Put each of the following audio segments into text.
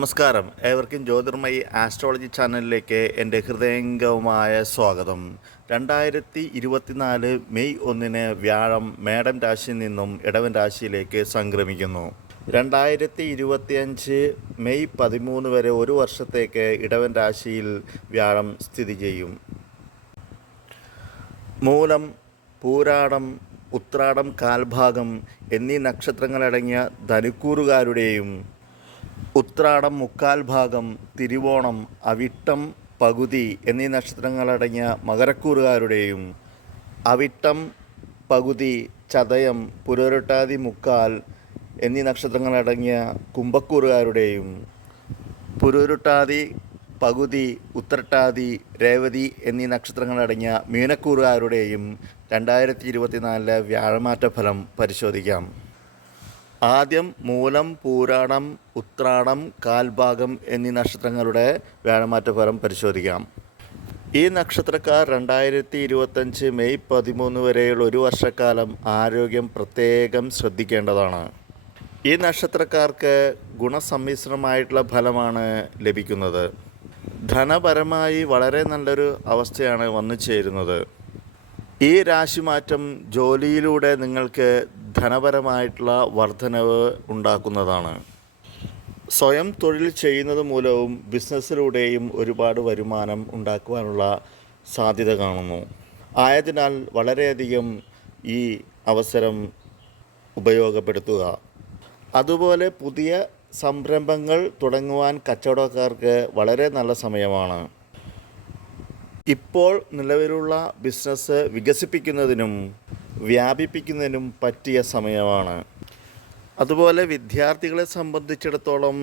നമസ്കാരം, ഏവർക്കും ജ്യോതിർമയി ആസ്ട്രോളജി ചാനലിലേക്ക് എൻ്റെ ഹൃദയംഗമമായ സ്വാഗതം. 2024 മെയ് 1 വ്യാഴം മേടം രാശിയിൽ നിന്നും ഇടവൻ രാശിയിലേക്ക് സംക്രമിക്കുന്നു. 2025 മെയ് 13 വരെ ഒരു വർഷത്തേക്ക് ഇടവൻ രാശിയിൽ വ്യാഴം സ്ഥിതി ചെയ്യും. മൂലം, പൂരാടം, ഉത്രാടം കാൽഭാഗം എന്നീ നക്ഷത്രങ്ങളടങ്ങിയ ധനുക്കൂറുകാരുടെയും ഉത്രാടം മുക്കാൽ ഭാഗം, തിരുവോണം, അവിട്ടം പകുതി എന്നീ നക്ഷത്രങ്ങളടങ്ങിയ മകരക്കൂറുകാരുടെയും അവിട്ടം പകുതി, ചതയം, പുരുരുട്ടാതി മുക്കാൽ എന്നീ നക്ഷത്രങ്ങളടങ്ങിയ കുംഭക്കൂറുകാരുടെയും പുരുരുട്ടാതി പകുതി, ഉത്രട്ടാതി, രേവതി എന്നീ നക്ഷത്രങ്ങളടങ്ങിയ മീനക്കൂറുകാരുടെയും 2024 വ്യാഴമാറ്റ ഫലം പരിശോധിക്കാം. ആദ്യം മൂലം, പൂരാടം, ഉത്രാടം കാൽഭാഗം എന്നീ നക്ഷത്രങ്ങളുടെ വ്യാഴമാറ്റ ഫലം പരിശോധിക്കാം. ഈ നക്ഷത്രക്കാർ 2025 മെയ് 13 വരെയുള്ള ഒരു വർഷക്കാലം ആരോഗ്യം പ്രത്യേകം ശ്രദ്ധിക്കേണ്ടതാണ്. ഈ നക്ഷത്രക്കാർക്ക് ഗുണസമ്മിശ്രമായിട്ടുള്ള ഫലമാണ് ലഭിക്കുന്നത്. ധനപരമായി വളരെ നല്ലൊരു അവസ്ഥയാണ് വന്നു ചേരുന്നത്. ഈ രാശിമാറ്റം ജോലിയിലൂടെ നിങ്ങൾക്ക് ധനപരമായിട്ടുള്ള വർധനവ് ഉണ്ടാക്കുന്നതാണ്. സ്വയം തൊഴിൽ ചെയ്യുന്നത് മൂലവും ബിസിനസ്സിലൂടെയും ഒരുപാട് വരുമാനം ഉണ്ടാക്കുവാനുള്ള സാധ്യത കാണുന്നു. ആയതിനാൽ വളരെയധികം ഈ അവസരം ഉപയോഗപ്പെടുത്തുക. അതുപോലെ പുതിയ സംരംഭങ്ങൾ തുടങ്ങുവാൻ കച്ചവടക്കാർക്ക് വളരെ നല്ല സമയമാണ്. ഇപ്പോൾ നിലവിലുള്ള ബിസിനസ് വികസിപ്പിക്കുന്നതിനും വ്യാപിപ്പിക്കുന്നതിനും പറ്റിയ സമയമാണ്. അതുപോലെ വിദ്യാർത്ഥികളെ സംബന്ധിച്ചിടത്തോളം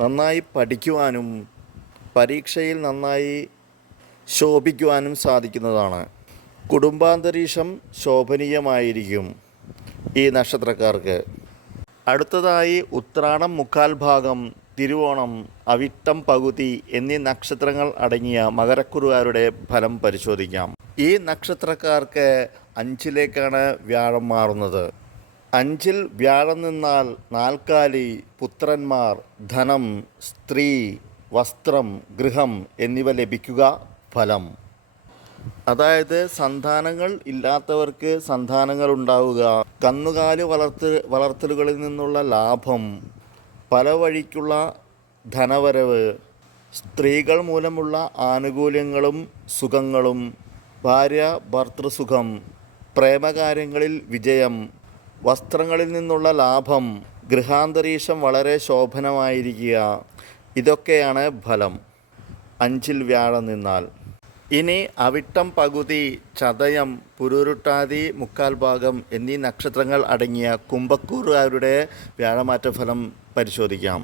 നന്നായി പഠിക്കുവാനും പരീക്ഷയിൽ നന്നായി ശോഭിക്കുവാനും സാധിക്കുന്നതാണ്. കുടുംബാന്തരീക്ഷം ശോഭനീയമായിരിക്കും ഈ നക്ഷത്രക്കാർക്ക്. അടുത്തതായി ഉത്രാടം മുക്കാൽ ഭാഗം, തിരുവോണം, അവിട്ടം പകുതി എന്നീ നക്ഷത്രങ്ങൾ അടങ്ങിയ മകരക്കുറുകാരുടെ ഫലം പരിശോധിക്കാം. ഈ നക്ഷത്രക്കാർക്ക് 5ലേക്കാണ് വ്യാഴം മാറുന്നത്. 5ൽ വ്യാഴം നിന്നാൽ നാൽക്കാലി, പുത്രന്മാർ, ധനം, സ്ത്രീ, വസ്ത്രം, ഗൃഹം എന്നിവ ലഭിക്കുക ഫലം. അതായത് സന്താനങ്ങൾ ഇല്ലാത്തവർക്ക് സന്താനങ്ങൾ ഉണ്ടാവുക, കന്നുകാലി വളർത്തലുകളിൽ നിന്നുള്ള ലാഭം, പല വഴിക്കുള്ള ധനവരവ്, സ്ത്രീകൾ മൂലമുള്ള ആനുകൂല്യങ്ങളും സുഖങ്ങളും, ഭാര്യ ഭർത്തൃസുഖം, പ്രേമകാര്യങ്ങളിൽ വിജയം, വസ്ത്രങ്ങളിൽ നിന്നുള്ള ലാഭം, ഗൃഹാന്തരീക്ഷം വളരെ ശോഭനമായിരിക്കുക, ഇതൊക്കെയാണ് ഫലം 5ൽ വ്യാഴം നിന്നാൽ. ഇനി അവിട്ടം പകുതി, ചതയം, പുരുരുട്ടാതി മുക്കാൽ ഭാഗം എന്നീ നക്ഷത്രങ്ങൾ അടങ്ങിയ കുംഭക്കൂറുകാരുടെ വ്യാഴമാറ്റ ഫലം പരിശോധിക്കാം.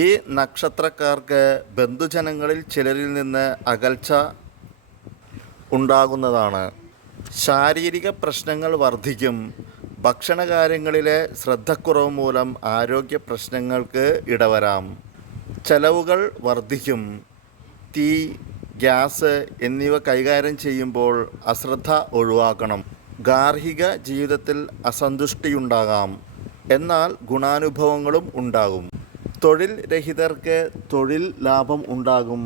ഈ നക്ഷത്രക്കാർക്ക് ബന്ധുജനങ്ങളിൽ ചിലരിൽ നിന്ന് അകൽച്ച ഉണ്ടാകുന്നതാണ്. ശാരീരിക പ്രശ്നങ്ങൾ വർദ്ധിക്കും. ഭക്ഷണകാര്യങ്ങളിലെ ശ്രദ്ധക്കുറവ് മൂലം ആരോഗ്യ പ്രശ്നങ്ങൾക്ക് ഇടവരാം. ചെലവുകൾ വർദ്ധിക്കും. തീ, ഗ്യാസ് എന്നിവ കൈകാര്യം ചെയ്യുമ്പോൾ അശ്രദ്ധ ഒഴിവാക്കണം. ഗാർഹിക ജീവിതത്തിൽ അസന്തുഷ്ടിയുണ്ടാകാം. എന്നാൽ ഗുണാനുഭവങ്ങളും ഉണ്ടാകും. തൊഴിൽ രഹിതർക്ക് തൊഴിൽ ലാഭം ഉണ്ടാകും.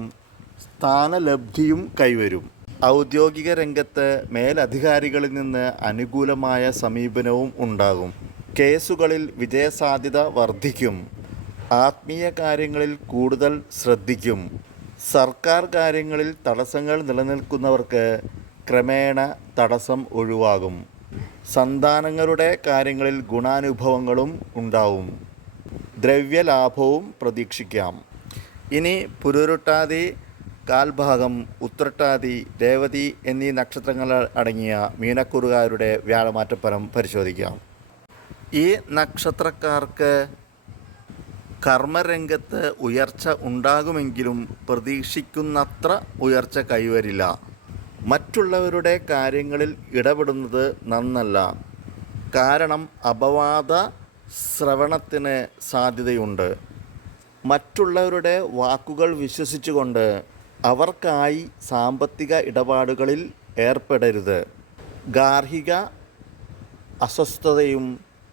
സ്ഥാനലബ്ധിയും കൈവരും. ഔദ്യോഗിക രംഗത്ത് മേലധികാരികളിൽ നിന്ന് അനുകൂലമായ സമീപനവും ഉണ്ടാകും. കേസുകളിൽ വിജയസാധ്യത വർദ്ധിക്കും. ആത്മീയ കാര്യങ്ങളിൽ കൂടുതൽ ശ്രദ്ധിക്കും. സർക്കാർ കാര്യങ്ങളിൽ തടസ്സങ്ങൾ നിലനിൽക്കുന്നവർക്ക് ക്രമേണ തടസ്സം ഒഴിവാകും. സന്താനങ്ങളുടെ കാര്യങ്ങളിൽ ഗുണാനുഭവങ്ങളും ഉണ്ടാവും. ദ്രവ്യലാഭവും പ്രതീക്ഷിക്കാം. ഇനി പുരുരുട്ടാതി കാൽഭാഗം, ഉത്രട്ടാതി, രേവതി എന്നീ നക്ഷത്രങ്ങൾ അടങ്ങിയ മീനക്കുറുകാരുടെ വ്യാഴമാറ്റഫലം പരിശോധിക്കാം. ഈ നക്ഷത്രക്കാർക്ക് കർമ്മരംഗത്ത് ഉയർച്ച ഉണ്ടാകുമെങ്കിലും പ്രതീക്ഷിക്കുന്നത്ര ഉയർച്ച കൈവരില്ല. മറ്റുള്ളവരുടെ കാര്യങ്ങളിൽ ഇടപെടുന്നത് നന്നല്ല. കാരണം അപവാദ ശ്രവണത്തിന് സാധ്യതയുണ്ട്. മറ്റുള്ളവരുടെ വാക്കുകൾ വിശ്വസിച്ചുകൊണ്ട് അവർക്കായി സാമ്പത്തിക ഇടപാടുകളിൽ ഏർപ്പെടരുത്. ഗാർഹിക അസ്വസ്ഥതയും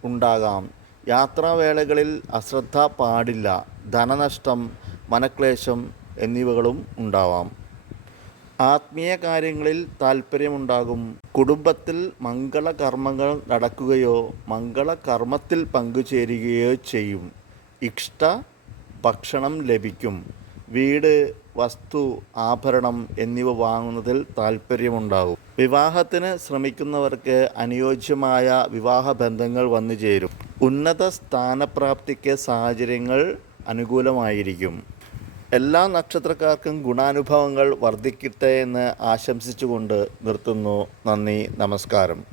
ഉണ്ടാകാം. യാത്രാവേളകളിൽ അശ്രദ്ധ പാടില്ല. ധനനഷ്ടം, മനക്ലേശം എന്നിവകളും ഉണ്ടാവാം. ആത്മീയ കാര്യങ്ങളിൽ താൽപ്പര്യമുണ്ടാകും. കുടുംബത്തിൽ മംഗളകർമ്മങ്ങൾ നടക്കുകയോ മംഗളകർമ്മത്തിൽ പങ്കുചേരുകയോ ചെയ്യും. ഇഷ്ട ഭക്ഷണം ലഭിക്കും. വീട്, വസ്തു, ആഭരണം എന്നിവ വാങ്ങുന്നതിൽ താൽപ്പര്യമുണ്ടാകും. വിവാഹത്തിന് ശ്രമിക്കുന്നവർക്ക് അനുയോജ്യമായ വിവാഹബന്ധങ്ങൾ വന്നു ചേരും. ഉന്നത സ്ഥാനപ്രാപ്തിക്ക് സാഹചര്യങ്ങൾ അനുകൂലമായിരിക്കും. എല്ലാ നക്ഷത്രക്കാർക്കും ഗുണാനുഭവങ്ങൾ വർദ്ധിക്കട്ടെ എന്ന് ആശംസിച്ചുകൊണ്ട് നിർത്തുന്നു. നന്ദി, നമസ്കാരം.